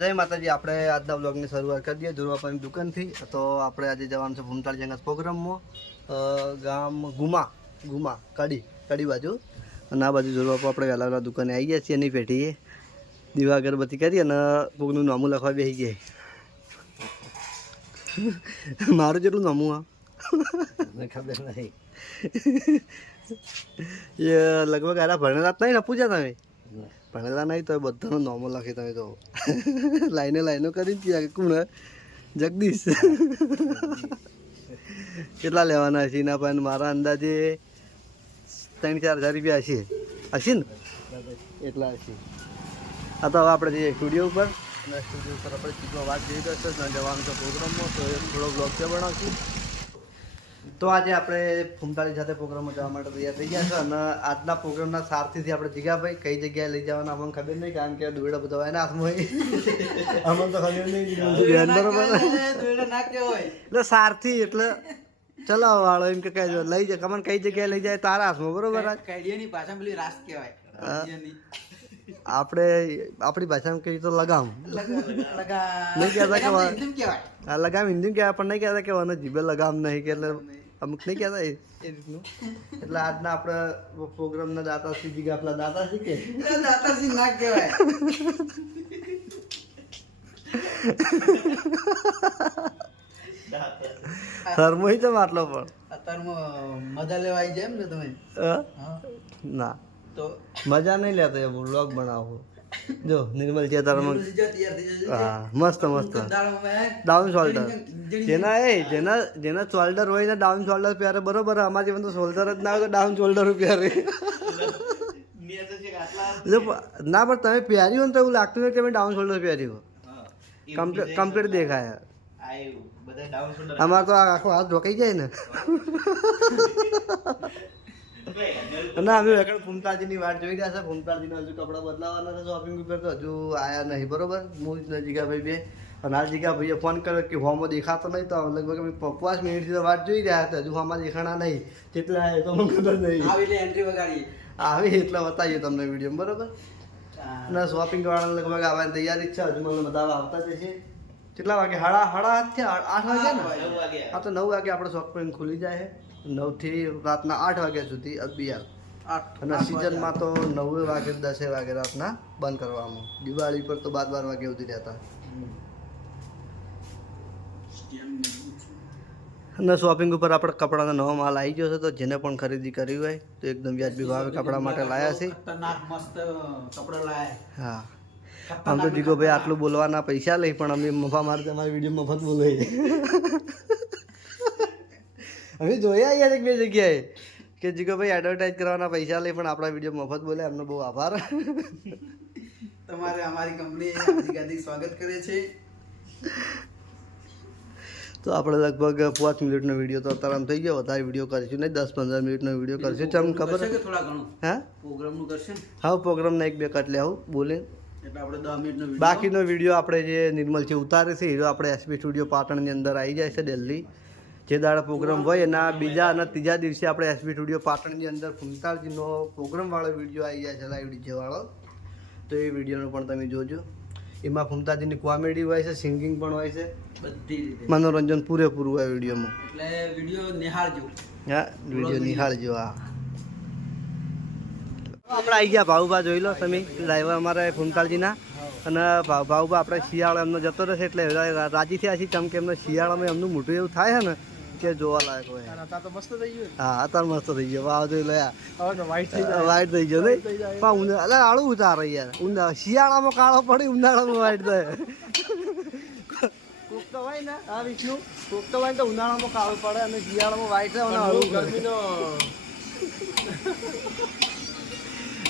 જય માતાજી. આપણે આજના બ્લોગની શરૂઆત કરી દઈએ ધ્રુવાપાની દુકાનથી. તો આપણે આજે જવાનું છે ભૂમતાળ જંગસ પ્રોગ્રામમાં, ગામ ગુમા કડી બાજુ. અને આ બાજુ ધ્રુવાપા આપણે વહેલા વહેલા દુકાને આવી ગયા છીએ. એની પેઢીએ દીવા અગરબત્તી કરી અને કોકનું નામું લખવા બેસી ગયા. મારું જેટલું નામું આ ખબર નહીં. એ લગભગ આરા ભણેલા જ નહીં ને પૂછ્યા તમે? ભણેલા નહીં તો બધાનો નોમો લખી તમે તો લાઈનો કરીને ત્યાં કોણ જગદીશ. કેટલા લેવાના હશે એના પણ મારા અંદાજે 3-4 હજાર રૂપિયા હશે ને એટલા હશે. આ તો હવે આપણે જઈએ સ્ટુડિયો ઉપર, અને સ્ટુડિયો ઉપર આપણે ચીકનો વાત જોઈ દો છો જવાનું છે પ્રોગ્રામમાં, તો થોડો બ્લોગ ત્યાં બનાવશું. તો આજે આપણે ફૂમતાળી સાથે પ્રોગ્રામમાં જવા માટે તૈયાર થઈ ગયા છે. અને આજના પ્રોગ્રામના સારથીથી આપણે જીગાભાઈ કઈ જગ્યાએ લઈ જવાના અમને ખબર નહીં, કારણ કે દોયડા બધા હોય ને હાથમાં અમને તો ખબર નહીં. બરોબર એટલે સારથી એટલે ચલાવવા વાળો એમ કે લઈ જાય અમને કઈ જગ્યાએ લઈ જાય તારા હાથમાં. બરોબર. આપણે આપણી ભાષામાં કહીએ તો લગામ નહીં કહેતા કે લગામ હિન્દી કહેવાય, પણ નહીં કહેતા કે મને જીભે લગામ નહીં કે એટલે અમુક નહીં કહેતા એ રીતનું. એટલે આજના આપણે પ્રોગ્રામના દાતાશ્રી જીગા આપણા દાતાશ્રી કે દાતાશ્રી ના કહેવાય. શરમોય તો માટલો પણ અત્યારમાં મજા લેવા આવી જાય એમ ને તમે? ના તો મજા નહીં લેતા એવું વ્લોગ બનાવો. જો નિર્મલ છે તારા હા મસ્ત ડાઉન શોલ્ડર જેના શોલ્ડર હોય ને ડાઉન શોલ્ડર પહેરે. બરોબર. અમારા જીવન તો શોલ્ડર જ ના હોય તો ડાઉન શોલ્ડર પહેરે. ના પણ તમે પહેર્યું ને તો એવું લાગતું નથી તમે ડાઉન શોલ્ડર પહેર્યું. કમ્પ્લીટ દેખાય. અમારે તો આખો હાથ ઢોકાઈ જાય ને. ના અમે વેકણ ફૂમતાળજીની વાટ જોઈ રહ્યા છે. ફૂમતાળજીના હજુ કપડાં બદલાવાના છે શોપિંગ ઉપર, તો હજુ આયા નહીં. બરોબર. હું જ જીગાભાઈ બે અને આ જીગાભાઈએ ફોન કર્યો કે હોમો દેખાતો નહીં, તો લગભગ અમે 5 મિનિટથી તો વાટ જોઈ રહ્યા હતા. હજુ હોમાં દેખાણા નહીં. કેટલા આવે તો મને ખબર નહીં. આવી એટલે બતાવીએ તમને વિડીયો. બરોબર. અને શોપિંગ વાળાને લગભગ આવવાની તૈયારી છે. હજુ મને બધા આવતા જ છે. કેટલા વાગે? 8:30 વાગ્યા ને? હા તો 9 વાગે આપણે શોપિંગ ખુલી જાય. 9 થી રાતના 8 વાગ્યા સુધી અગિયાર. અને સિઝનમાં તો 9 વાગે 10 વાગે રાતના બંધ કરવામાં. દિવાળી પર તો 12 વાગે સુધી રહેતા. અને શોપિંગ ઉપર આપણે કપડાનો નવો માલ આવી ગયો છે, તો જેને પણ ખરીદી કરવી હોય તો એકદમ વ્યાજબી ભાવે કપડા માટે લાયા છે. હા આમ તો જીગો ભાઈ આટલું બોલવાના પૈસા લઈ, પણ અમે મફા મારે તમારી વિડીયો મફત બોલાવીએ. અમે જોયા યાર એક બે જગ્યાએ કે જીગો ભાઈ એડવર્ટાઈઝ કરવાના પૈસા લઈ, પણ આપણા વિડીયો મફત બોલે. એમનો બહુ આભાર. તમારે અમારી કંપની હાર્દિક સ્વાગત કરે છે. તો આપણે લગભગ 5 મિનિટનો વિડીયો તો અત્યારે થઈ ગયો. વધારે વિડીયો કરીશું નહીં, 10-15 મિનિટનો વિડીયો કરીશું. ચમ ખબર થોડા ઘણું હા પ્રોગ્રામનું કરશે. હા પ્રોગ્રામના 1-2 કટ લેવું બોલે. એટલે આપણે 10 મિનિટનો બાકીનો વિડીયો આપણે જે નિર્મલ છે ઉતારે છે હીરો આપણે એસપી સ્ટુડિયો પાટણની અંદર આવી જાય છે દિલ્હી. જે દાડા પ્રોગ્રામ હોય એના બીજા અને ત્રીજા દિવસે આપણે એસપી સ્ટુડિયો પાટણની અંદર ફૂમતાળજીનો પ્રોગ્રામવાળો વિડીયો આવી જાય છે, લાઈવ ડીજેવાળો. તો એ વિડીયોનો પણ તમે જોજો. એમાં ફૂમતાળજીની કોમેડી હોય છે, સિંગિંગ પણ હોય છે, બધી રીતે મનોરંજન પૂરેપૂરું હોય વિડીયોમાં. એટલે વિડીયો નિહાળજો. હા વિડીયો નિહાળજો. હા આપણે આવી ગયા ભાઉભા, જોઈ લો તમે. ડ્રાઈવર અમારા ફૂમતાળજીના. અને ભાઉભા આપણે શિયાળો એમનો જતો રહેશે એટલે રાજી થયા છીએ. ચમ કે એમને શિયાળામાં એમનું મોટું એવું થાય છે ને કે જોવા લાયક હોય. હા અત્યારે મસ્ત થઈ ગયો. વાવ જોઈ લો યાર, વાઈટ થઈ ગયો નહીં પણ એટલે આળું ઉતારે યાર. શિયાળામાં કાળો પડે, ઉનાળામાં વાઈટ થાય. કોક તો હોય ને હા વિષ્ણુ, કોક તો હોય ને તો ઉનાળામાં કાળો પડે અને શિયાળામાં વાઈટ થાય.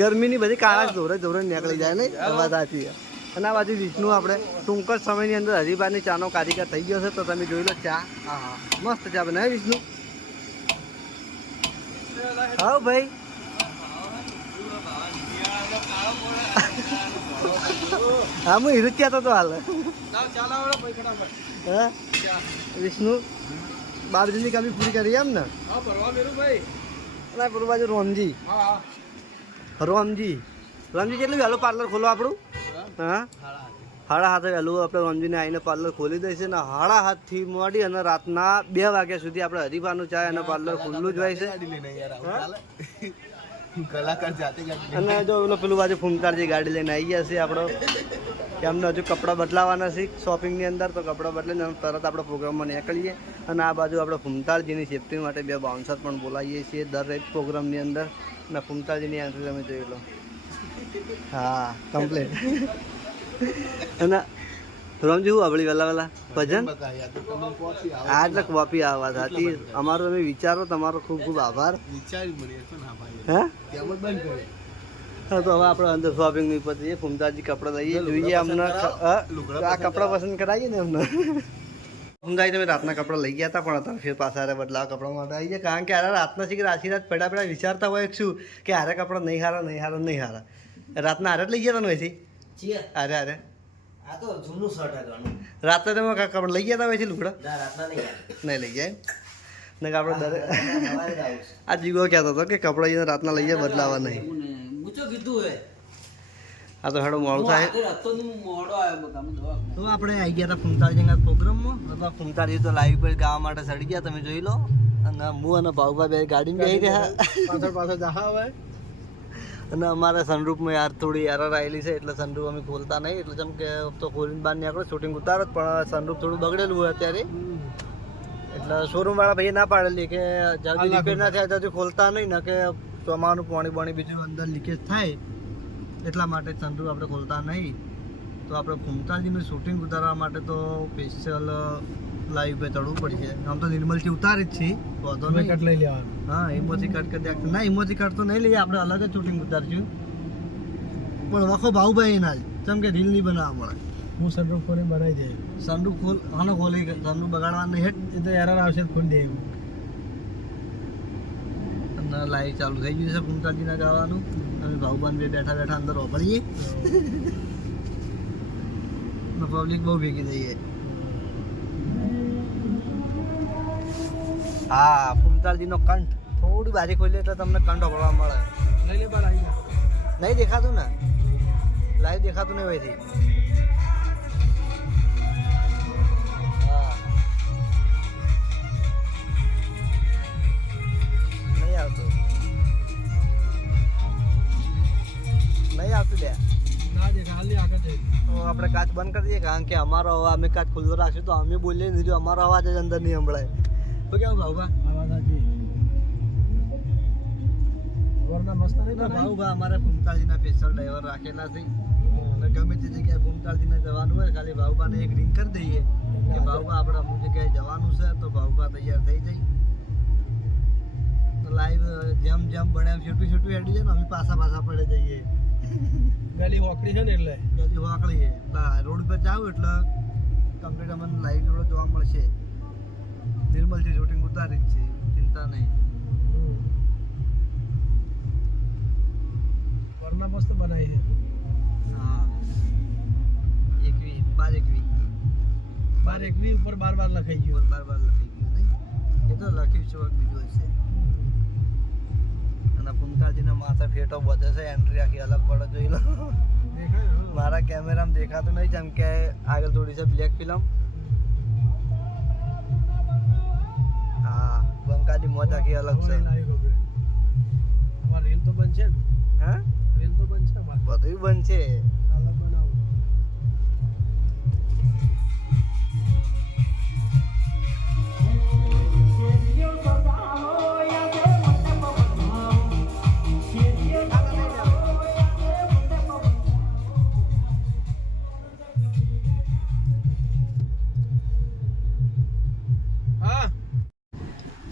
ગરમીની બધી કાળા ધોરે નીકળી જાય નહીં બધાથી. અને આ બાજુ વિષ્ણુ આપણે ટૂંક જ સમયની અંદર હરીબાની ચાનો કારીગર થઈ ગયો છે. તો તમે જોઈ લો ચા. હા મસ્ત ચા બનાવે વિષ્ણુ. હા ભાઈ હા હું હીરો કહેતો હતો હાલ. હા વિષ્ણુ બારજીની કામી પૂરી કરી એમ ને? અને પૂર્વ બાજુ રોમજી. રોમજી કેટલું વહેલું પાર્લર ખોલો આપણું? હા 7:30 વહેલું આપણે રમજીને આવીને પાર્લર ખોલી દઈશું ને 7:30 થી મોડી અને રાતના 2 વાગ્યા સુધી આપણે હરીફાનું ચાય અને પાર્લર ખુલ્લું જ હોય છે. કલાકાર જાતે ગાડી અને જો પેલું બાજુ ફૂમતારજી ગાડી લઈને આવી ગયા છે આપણો, એમને હજુ કપડાં બદલાવાના છે શોપિંગની અંદર, તો કપડાં બદલીને તરત આપણે પ્રોગ્રામમાં નીકળીએ. અને આ બાજુ આપણે ફૂમતારજીની સેફટી માટે 2 બાઉન્સર પણ બોલાવીએ છીએ દરેક પ્રોગ્રામની અંદર. અને ફૂમતારજીની એન્ટ્રી તમે જોઈ લો. હા કમ્પ્લીટ. અને રમજી હું આપણી વહેલા ભજન આ એટલે કોપી આવવા સાચી અમારો તમે વિચારો, તમારો ખૂબ ખૂબ આભાર. વિચારી મળીએ તો ના ભાઈ હે કેમ જ બંધ કરે. હા તો હવે આપણે અંદર શોપિંગ નહીં પતીએ, ફૂમતાજી કપડાં લઈએ, જોઈએ અમને આ કપડાં પસંદ કરાવીએ ને અમને. ફૂમતાજી તમે રાતના કપડાં લઈ ગયા હતા પણ અત્યારે ફેર પાછા હારે બદલાવ કપડાં માટે આવી જાય, કારણ કે આરે રાતના છે કે રાશી રાત પડ્યા વિચારતા હોય કે શું કે હારે કપડાં નહીં હારા. રાતના હારે જ લઈ ગયા હતા હોય છે હારે આ તો જૂનું શર્ટ હતું. રાત્રે તમે કપડાં લઈ ગયા હતા હોય છે લુગડા ના રાતના નહીં નહીં લઈ જાય ને કે આપણે દરેક આ જીગો કહેતો હતો કે કપડાં રાતના લઈએ બદલાવા નહીં. મૂચો કીધું હે. આ તો હેડો મોડું થાય. મોડો આવ્યો બકા હું દવા. તો આપણે આવી ગયા હતા ફૂમતાજીના પ્રોગ્રામમાં. અથવા ફૂમતાજી તો લાઈવ પર ગાવા માટે ચડી ગયા, તમે જોઈ લો. અને હું અને ભાઉભાઈ બે ગાડીમાં બેસી રહ્યા. પાછળ જહા હોય. અને અમારે સનરૂફમાં યાર થોડી એરર આવેલી છે એટલે સનરૂફ અમે ખોલતા નહીં, એટલે જેમ કે તો ખોલીને બહાર નીકળો શૂટિંગ ઉતારો જ, પણ સનરૂફ થોડું બગડેલું હોય અત્યારે. એટલે શોરૂમ વાળા ભાઈએ ના પાડેલી કે જ્યાં રિપેર ના થાય ત્યાંથી ખોલતા નહીં, ને કે ચોમાનું પાણી બીજું અંદર લીકેજ થાય એટલા માટે સનરૂફ આપણે ખોલતા નહીં. તો આપણે ફૂમતાજીનું શૂટિંગ ઉતારવા માટે તો સ્પેશિયલ લાઈવ પે ચડવું પડશે. આમ તો નિર્મલથી ઉતારી જ છીએ, વાંધો નહીં. કટ લઈ લેવાનું. હા ઇમોજી કટ કરી દે. ના ઇમોજી કટ તો નહીં લઈએ, આપણે અલગ જ શૂટિંગ ઉતારશું. પણ વખો ભાઉભાઈ ના જ જેમ કે રીલ નહીં બનાવવા મળે. હું સનરૂફ ખોલી બનાવી દે. સનરૂફ હાલો ખોલી સનરૂફ બગાડવાનું હેઠ એ તો એરર આવશે ખોલી દે. અને લાઈવ ચાલુ થઈ ગયું છે ફૂમતાજીના ગાવાનું. અમે ભાઉબાન બે બેઠા અંદર ઓપડીએ. પબ્લિક બહુ ભેગી થઈએ. હા ફૂમતાજીનો કંઠ થોડી બારી ખોલીએ એટલે તમને કંઠ ઓપડવા મળે. લઈ લે બાર આવી ગયા. નહીં દેખાતું ને, લાઈવ દેખાતું નહીં હોયથી. હા નહીં આવતું લે. ના દેખા હાલી આગળ જઈ. તો આપણે કાચ બંધ કરી દઈએ, કારણ કે અમારો અવાજ અમે કાચ ખુલ્લો રાખશું તો અમે બોલીએ ને જો અમારો અવાજ જ અંદર નહીં સંભળાય. તો કેવું ભાઉભા? આવાજ સાચી. વરના મસ્ત નહીં બનાવી. ભાઉભા અમારે ફૂમતાજીના સ્પેશિયલ ડ્રાઈવર રાખેલા છે. અને ગમે તે જગ્યાએ ફૂમતાજીને જવાનું હોય ખાલી ભાઉભાને એક રિંગ કરી દઈએ કે ભાઉભા આપણે અમુક જગ્યાએ જવાનું છે, તો ભાઉભા તૈયાર થઈ જાય. તો લાઈવ જેમ બને એમ છૂટું હેડી જાય ને અમે પાછા પડે જઈએ. ગલી હોકડી છે ને એટલે જલ્દી વાકળીએ રોડ પર જાવ એટલે કમ્પ્લીટ અમને લાઈવ જોડે જોવા મળશે. નિર્મલથી શૂટિંગ ઉતારી જ છે, ચિંતા નહીં. વરના મસ્ત બનાવી છે. હા 12 12 ઉપર 12 લખાઈ ગયું. બાર લખી ગયું નહીં, એ તો લખ્યું છે બીજું હશે. અને ફૂમતાજીના માથે ફેટો બધે છે, એન્ટ્રી આખી અલગ પડે જોઈ લો. દેખાય ને? મારા કેમેરામાં દેખાતું નહીં જેમ કે આગળ થોડી છે બ્લેક ફિલ્મ. હા બંકાની મોજ આખી અલગ છે. અમાર રીલ તો બનશે ને. હા રીલ તો બનશે અમાર. બધું બંધ છે. અલગ બનાવો.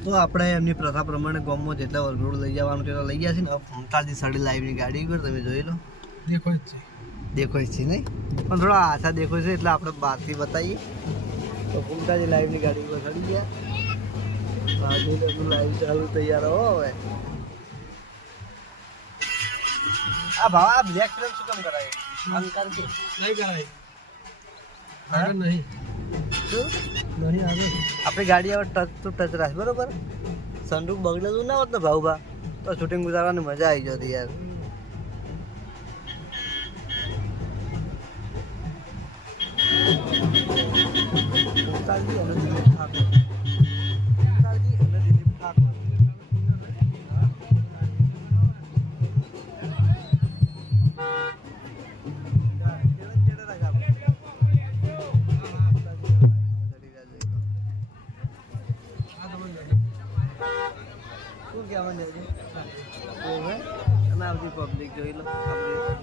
તો આપણે એમની પ્રથા પ્રમાણે ગામમાં જેટલા વરઘોડ લઈ જવાનું તેટલા લઈ ગયા છે ને. ફૂમતાજી સાડી લાઈવની ગાડી પર તમે જોઈ લો. દેખો જ છે. દેખો જ છે નહીં, પણ થોડા આછા દેખો છે એટલે આપણે બહારથી બતાવીએ. તો ફૂમતાજી લાઈવની ગાડી પર ચડી ગયા. લાઈવ ચાલુ તૈયાર હો હવે. આ ભાવ આ બ્લેક ફિલ્મ શું કામ કરાય? અંકર કે નહીં કરાય. આગળ નહીં. શું નહીં આગળ. આપણી ગાડી હવે ટચ ટુ ટચ રાખે બરોબર. સનરૂફ બગડેલું ના હોત ને ભાઉભા તો શૂટિંગ ઉતારવાની મજા આવી જતી યાર. કે આવવાની હજી ઓવે અને આ બધી પબ્લિક જોઈ લો આપણે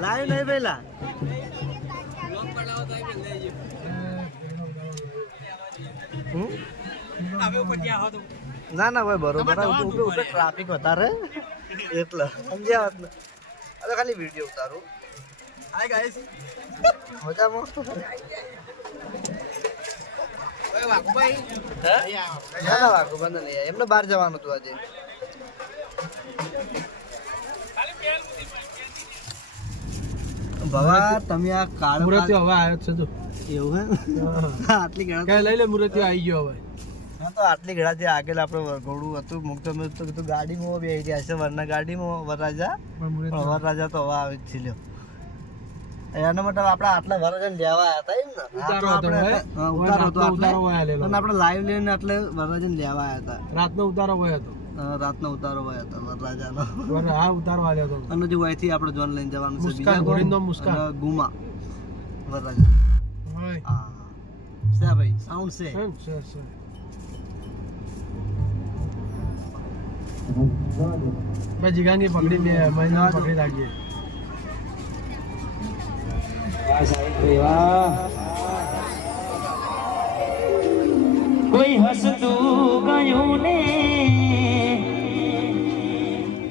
લાઈવ નહીં પેલા ના ના ભાઈ બરોબર ઉપર ટ્રાફિક વધારે એટલે સમજ્યા વાત ને હવે ખાલી વિડીયો ઉતારું હાય ગાઈસ મજામાં એમને બહાર જવાનું હતું આજે ભવા તમે આ કાળો મુરતિયો હવે આવ્યો છે તો એવું હે આટલી ગણા લઈ લે મુરતિયો આવી ગયો હવે હા તો આટલી ગળાથી આગળ આપણે વરઘોડું હતું મુક્ત તો કીધું ગાડીમાં બેસી ગયા છે વરના ગાડીમાં વરરાજા વરરાજા તો હવે આવી જ લ્યો એના માટે આપણે આટલા વરરાજા લેવા આવ્યા હતા એમ ને ઉતારો હતો અને આપણે લાઈવ લઈને એટલે વરરાજા લેવા આવ્યા હતા રાતનો ઉતારો હોય હતો રાતનો ઉતારો હોય હતો વરરાજાનો હા ઉતારો આવ્યો હતો અને જો અહીંથી આપણે જોન લઈને જવાનું છે મુસ્કાન ઘોડીનો મુસ્કાન ગુમા વરરાજા હા છે ભાઈ સાઉન્ડ છે ભાઈ જીગાની પકડી લે મહિના પકડી રાખીએ કોઈ હસતું ગયું ને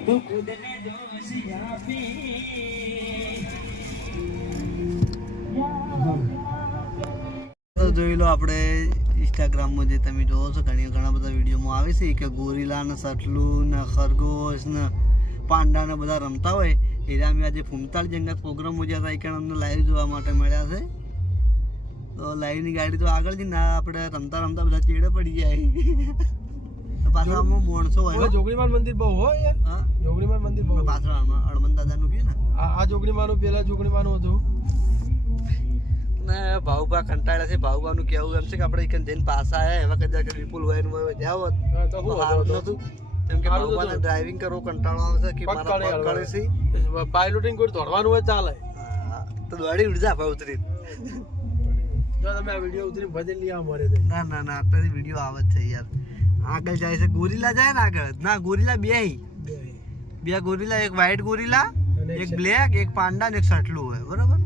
તું ખુદને દોષ આપી જોઈ લો આપણે ઇન્સ્ટાગ્રામમાં જે તમે જોવો છો ઘણા બધા વિડીયોમાં આવે છે કે ગોરીલા ને સટલું ને ખરગોશ ને પાંડા ને બધા રમતા હોય એટલે અમે આજે ફૂમતાળ જંગત પ્રોગ્રામમાં જ્યાં હતા એ અમને લાઈવ જોવા માટે મળ્યા છે તો લાઈવની ગાડી તો આગળ જ ના આપણે રમતા રમતા બધા ચેડે પડી જાય તો પાછળ આમાં માણસો હોય જોગણીમાન મંદિર બહુ હોય યાર હા જોગણીમાન મંદિર બહુ પાછળ હનુમાન દાદાનું કે ને આ જોગણીમાનું પેલા જોગણીમાનું હતું ને ભાઉભા કંટાળ્યા છે ભાઉભાનું કેવું એમ છે કે આપણે એક જઈને પાછા આવ્યા એવા કદાચ વિપુલ હોય ને જાવ તો સારું નતું કેમ કે ભાઉભાને ડ્રાઇવિંગ કરવો કંટાળો આવે છે કે મારા પગ કળે છે પાયલોટિંગ કોઈ દોડવાનું હોય ચાલે તો દોડી ઉડજા ભાઈ ઉતરી જો તમે આ વિડિયો ઉતરી ભજન લઈ આવો મારે ના ના ના અત્યારે વિડિયો આવે જ છે યાર આગળ જાય છે ગોરીલા જાય ને આગળ ના ગોરીલા બે ગોરીલા એક વ્હાઈટ ગોરીલા એક બ્લેક એક પાંડા ને એક સટલું હોય બરોબર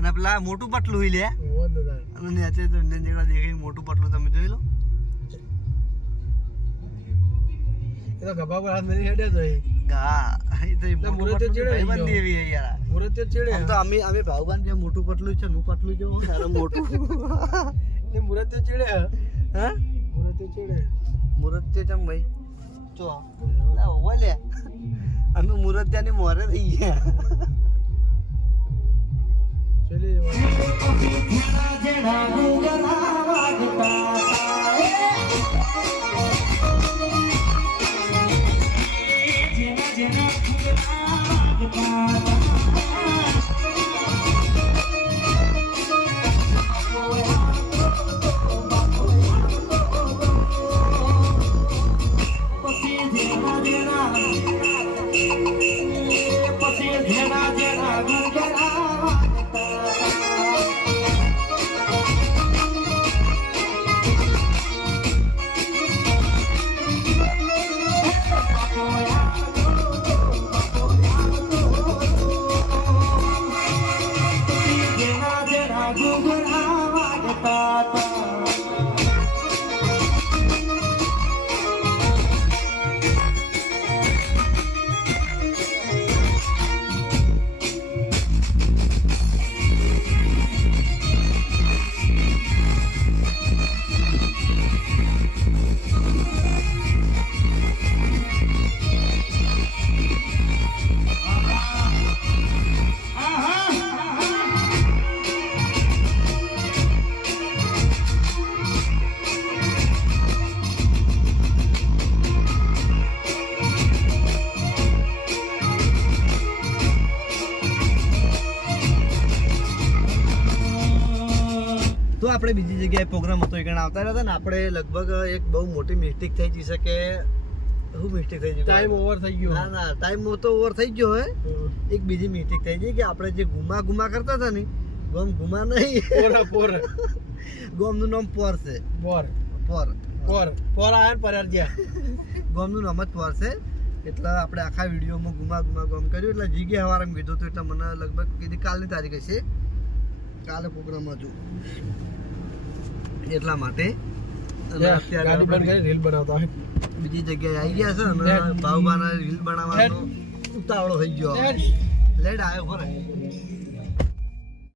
અને પેલા મોટું પટલું લે અને નેચે તો જેવા દેખાય મોટું પટલું તમે જોઈ લો એ તો ગભા પર હાથ મેરી હેડે તો ગા એ તો મુરતે ચેડે બંધી એવી યાર મુરતે ચેડે આમ તો અમે ભાવબાન જે મોટું પટલું છે હું પટલું જો સારો મોટું એ મુરતે ચેડે હે મુરતે ચેડે મુરતે ચમ ભાઈ જો લા ઓલે અમે મુરત્યાની મોરે થઈ ગયા ચલી જણા ગુગલા વાગતા જેના જેના ગુગલા તો આપણે બીજી જગ્યાએ પ્રોગ્રામ હતો એ કારણ આવતા રહ્યા હતા ને આપણે લગભગ એક બહુ મોટી મિસ્ટેક થઈ જઈ છે કે શું મિસ્ટેક થઈ ગઈ? ટાઈમ ઓવર થઈ ગયો. ના ના ટાઈમ તો ઓવર થઈ ગયો હે. એક બીજી મિસ્ટેક થઈ ગઈ કે આપણે જે ગુમા કરતા હતા ને ગોમ ગુમા નહીં પોર ગોમનું નામ પોર છે. પોર પોર આયા ને પર ગયા. ગોમનું નામ જ પોર છે. એટલે આપણે આખા વિડીયોમાં ગુમા ગોમ કર્યું. એટલે જીગે હવારમાં કીધું હતું એટલે મને લગભગ કીધી કાલની તારીખ હશે. કાલે પ્રોગ્રામ હતું એટલા માટે. અને અત્યારે રીલ બનાવતા હોય બીજી જગ્યાએ આવી ગયા છે અને ભાવબાના રીલ બનાવવાનો ઉતાવળો થઈ ગયો. લેડ આવ્યો ખરો.